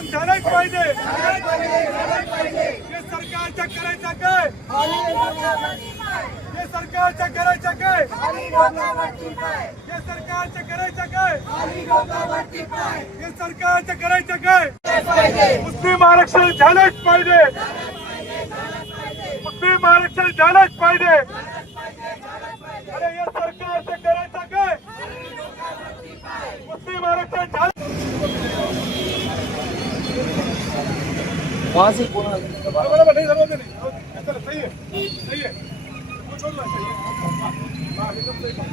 आरक्षण झालंच पाहिजे। हे सरकारचं करायचं काय? हे सरकारचं करायचं काय? हे सरकारचं करायचं काय? हे सरकारचं करायचं काय? मुस्लिम आरक्षण झालंच पाहिजे। मुस्लिम आरक्षण झालंच पाहिजे। अरे या सरकारचं करायचं काय? मुस्लिम आरक्षण झालं। वहाँ से कौन नहीं सही है, सही है, वो छोड़ दो, सही है। हाँ, एकदम सही बात।